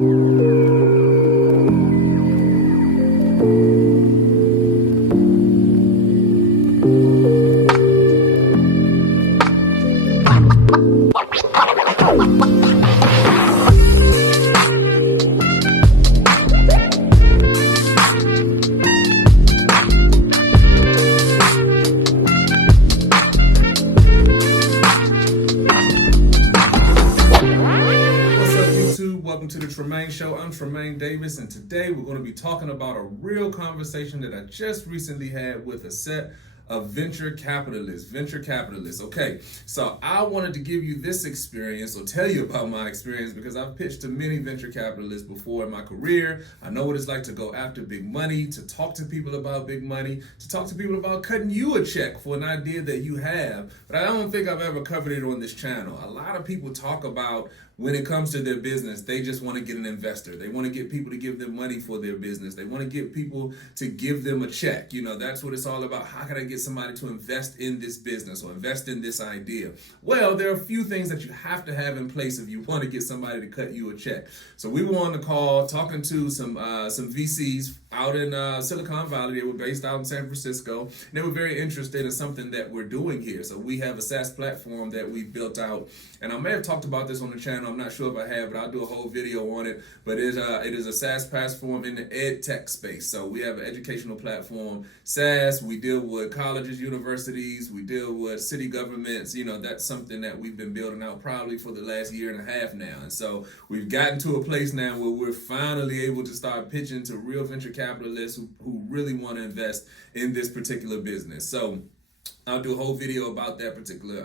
Welcome to the Tremain Show. I'm Tremain Davis, and today we're going to be talking about a real conversation that I just recently had with a set of venture capitalists. Okay, so I wanted to give you this experience or tell you about my experience because I've pitched to many venture capitalists before in my career. I know what it's like to go after big money, to talk to people about big money, to talk to people about cutting you a check for an idea that you have, but I don't think I've ever covered it on this channel. A lot of people talk about when it comes to their business, they just want to get an investor. They want to get people to give them money for their business. They want to get people to give them a check. You know, that's what it's all about. How can I get somebody to invest in this business or invest in this idea? Well, there are a few things that you have to have in place if you want to get somebody to cut you a check. So we were on the call talking to some VCs out in Silicon Valley. They were based out in San Francisco. And they were very interested in something that we're doing here. So we have a SaaS platform that we built out. And I may have talked about this on the channel. I'm not sure if I have, but I'll do a whole video on it. But it is a SaaS platform in the ed tech space. So we have an educational platform, SaaS. We deal with colleges, universities. We deal with city governments. You know, that's something that we've been building out probably for the last year and a half now. And so we've gotten to a place now where we're finally able to start pitching to real venture capitalists who really want to invest in this particular business. So I'll do a whole video about that particular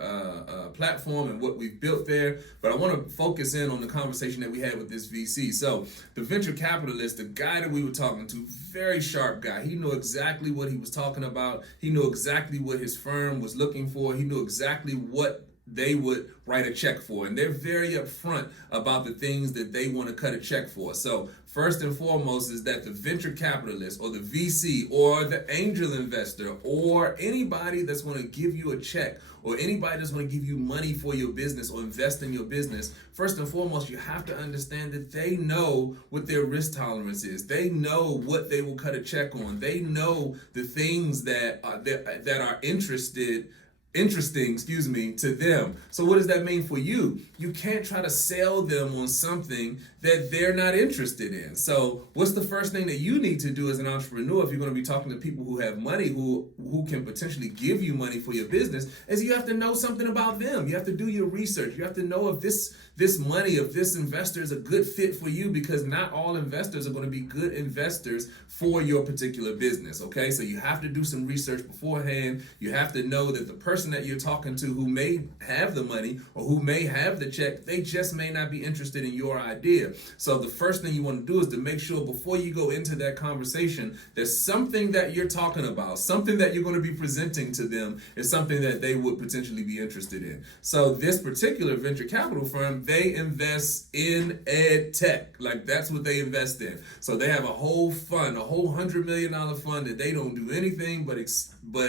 platform and what we've built there, but I want to focus in on the conversation that we had with this VC. So the venture capitalist, the guy that we were talking to, very sharp guy. He knew exactly what he was talking about. He knew exactly what his firm was looking for. He knew exactly what they would write a check for, and they're very upfront about the things that they want to cut a check for. So first and foremost is that the venture capitalist or the VC or the angel investor or anybody that's going to give you a check or anybody that's going to give you money for your business or invest in your business, first and foremost, you have to understand that they know what their risk tolerance is. They know what they will cut a check on. They know the things that are interesting to them. So what does that mean for you? You can't try to sell them on something that they're not interested in. So what's the first thing that you need to do as an entrepreneur if you're going to be talking to people who have money, who can potentially give you money for your business, is you have to know something about them. You have to do your research. You have to know if this money, if this investor is a good fit for you, because not all investors are going to be good investors for your particular business, okay? So you have to do some research beforehand. You have to know that the person that you're talking to who may have the money or who may have the check, they just may not be interested in your idea. So the first thing you want to do is to make sure before you go into that conversation, there's something that you're talking about, something that you're going to be presenting to them is something that they would potentially be interested in. So this particular venture capital firm, they invest in ed tech. Like, that's what they invest in. So they have a whole fund, a whole $100 million fund that they don't do anything but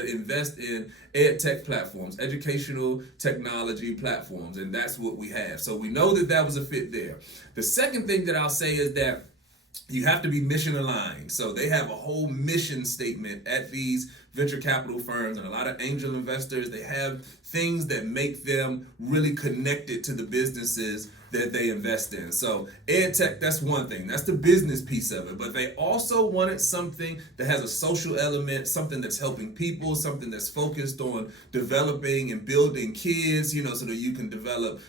invest in ed tech platforms, educational technology platforms, and that's what we have. So we know that was a fit there. The second thing that I'll say is that you have to be mission aligned. So they have a whole mission statement at these venture capital firms and a lot of angel investors. They have things that make them really connected to the businesses that they invest in. So ed tech, that's one thing. That's the business piece of it. But they also wanted something that has a social element, something that's helping people, something that's focused on developing and building kids, you know, so that you can develop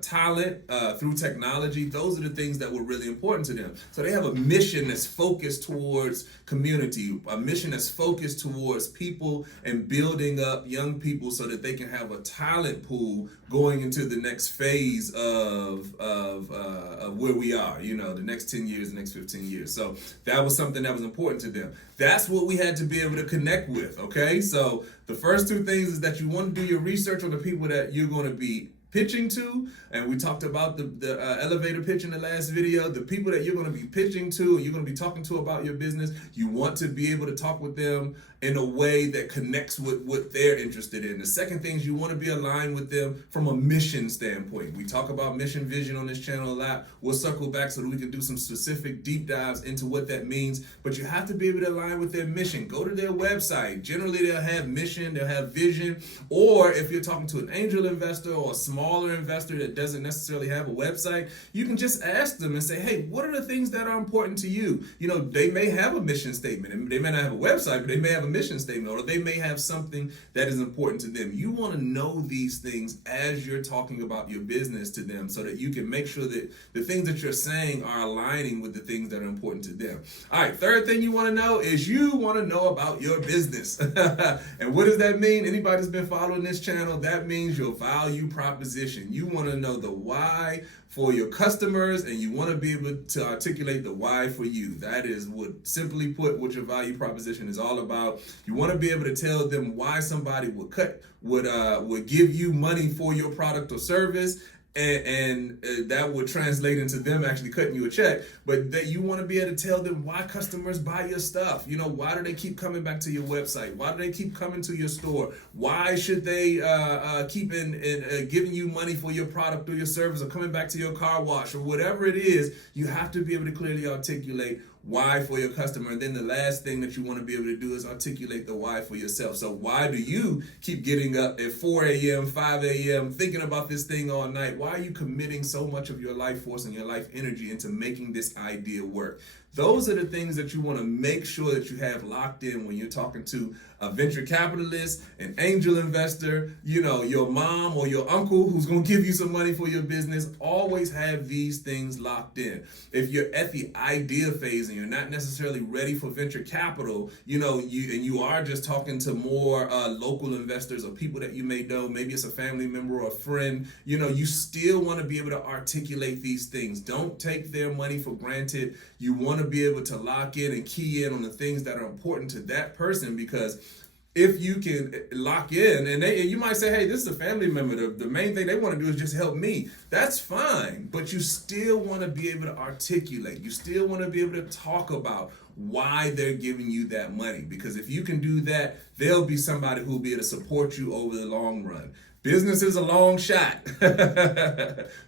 talent through technology. Those are the things that were really important to them. So they have a mission that's focused towards community, a mission that's focused towards people and building up young people so that they can have a talent pool going into the next phase of where we are, you know, the next 10 years, the next 15 years. So that was something that was important to them. That's what we had to be able to connect with, okay? So the first two things is that you want to do your research on the people that you're going to be pitching to, and we talked about the elevator pitch in the last video. The people that you're going to be pitching to and you're going to be talking to about your business, you want to be able to talk with them in a way that connects with what they're interested in. The second thing is you want to be aligned with them from a mission standpoint. We talk about mission vision on this channel a lot. We'll circle back so that we can do some specific deep dives into what that means, but you have to be able to align with their mission. Go to their website. Generally, they'll have mission, they'll have vision, or if you're talking to an angel investor or a smaller investor that doesn't necessarily have a website, you can just ask them and say, hey, what are the things that are important to you? You know, they may have a mission statement, and they may not have a website, but they may have a mission statement, or they may have something that is important to them. You want to know these things as you're talking about your business to them so that you can make sure that the things that you're saying are aligning with the things that are important to them. All right, third thing you want to know is you want to know about your business. And what does that mean? Anybody that's been following this channel, that means your value proposition. You want to know the why for your customers, and you want to be able to articulate the why for you. That is what, simply put, what your value proposition is all about. You want to be able to tell them why somebody would give you money for your product or service, and that would translate into them actually cutting you a check. But that you want to be able to tell them why customers buy your stuff. You know, why do they keep coming back to your website? Why do they keep coming to your store? Why should they keep giving you money for your product or your service, or coming back to your car wash, or whatever it is? You have to be able to clearly articulate why for your customer. And then the last thing that you want to be able to do is articulate the why for yourself. So why do you keep getting up at 4 a.m., 5 a.m., thinking about this thing all night? Why are you committing so much of your life force and your life energy into making this idea work? Those are the things that you want to make sure that you have locked in when you're talking to a venture capitalist, an angel investor, you know, your mom or your uncle who's going to give you some money for your business. Always have these things locked in. If you're at the idea phase and you're not necessarily ready for venture capital, you know, you are just talking to more local investors or people that you may know, maybe it's a family member or a friend, you know, you still want to be able to articulate these things. Don't take their money for granted. You want to be able to lock in and key in on the things that are important to that person, because if you can lock in, and you might say, hey, this is a family member, the main thing they want to do is just help me. That's fine, but you still want to be able to articulate. You still want to be able to talk about why they're giving you that money, because if you can do that, there'll be somebody who'll be able to support you over the long run. Business is a long shot.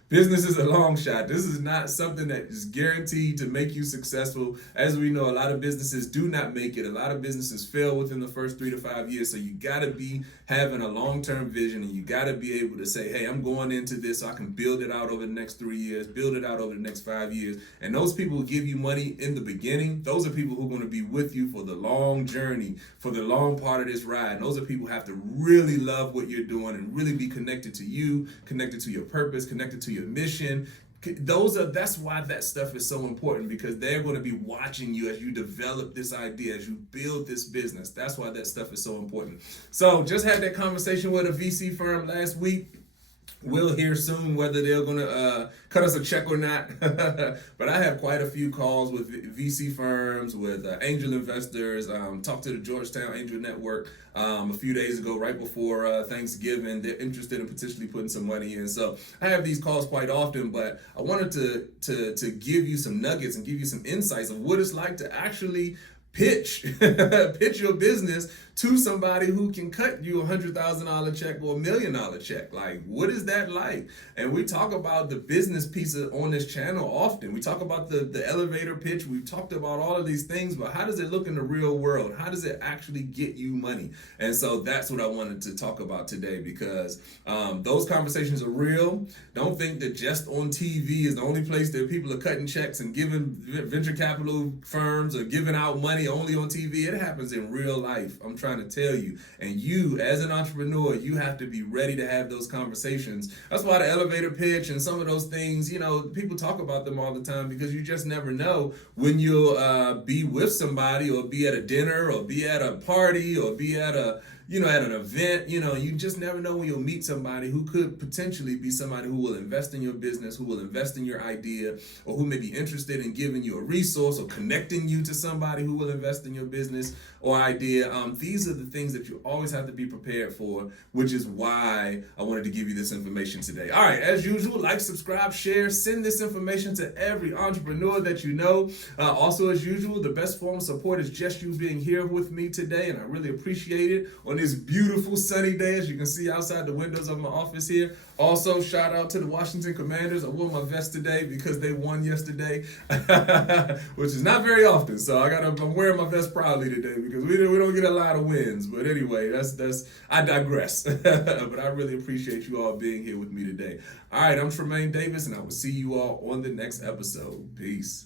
Business is a long shot. This is not something that is guaranteed to make you successful. As we know, a lot of businesses do not make it. A lot of businesses fail within the first 3 to 5 years. So you got to be having a long-term vision, and you got to be able to say, hey, I'm going into this so I can build it out over the next 3 years, build it out over the next 5 years. And those people who give you money in the beginning, those are people who are going to be with you for the long journey, for the long part of this ride. And those are people who have to really love what you're doing and really be connected to you, connected to your purpose, connected to your mission. That's why that stuff is so important, because they're going to be watching you as you develop this idea, as you build this business. That's why that stuff is so important. So just had that conversation with a VC firm last week. We'll hear soon whether they're going to cut us a check or not. But I have quite a few calls with VC firms, with angel investors. Talked to the Georgetown Angel Network a few days ago, right before Thanksgiving. They're interested in potentially putting some money in. So I have these calls quite often, but I wanted to give you some nuggets and give you some insights of what it's like to actually pitch your business to somebody who can cut you $100,000 check or $1 million check. Like, what is that like? And we talk about the business piece on this channel often. We talk about the elevator pitch. We've talked about all of these things, but how does it look in the real world? How does it actually get you money? And so that's what I wanted to talk about today, because those conversations are real. Don't think that just on TV is the only place that people are cutting checks and giving venture capital firms or giving out money only on TV. It happens in real life. I'm trying to tell you. And you, as an entrepreneur, you have to be ready to have those conversations. That's why the elevator pitch and some of those things, you know, people talk about them all the time, because you just never know when you'll be with somebody, or be at a dinner, or be at a party, or be at a at an event. You just never know when you'll meet somebody who could potentially be somebody who will invest in your business, who will invest in your idea, or who may be interested in giving you a resource or connecting you to somebody who will invest in your business or idea. These are the things that you always have to be prepared for, which is why I wanted to give you this information today. All right, as usual, like, subscribe, share, send this information to every entrepreneur that you know. Also, as usual, the best form of support is just you being here with me today, and I really appreciate it on this beautiful sunny day, as you can see outside the windows of my office here. Also, shout out to the Washington Commanders. I wore my vest today because they won yesterday, which is not very often. So I'm wearing my vest proudly today because we don't get a lot of wins. But anyway, I digress. But I really appreciate you all being here with me today. All right, I'm Tremain Davis, and I will see you all on the next episode. Peace.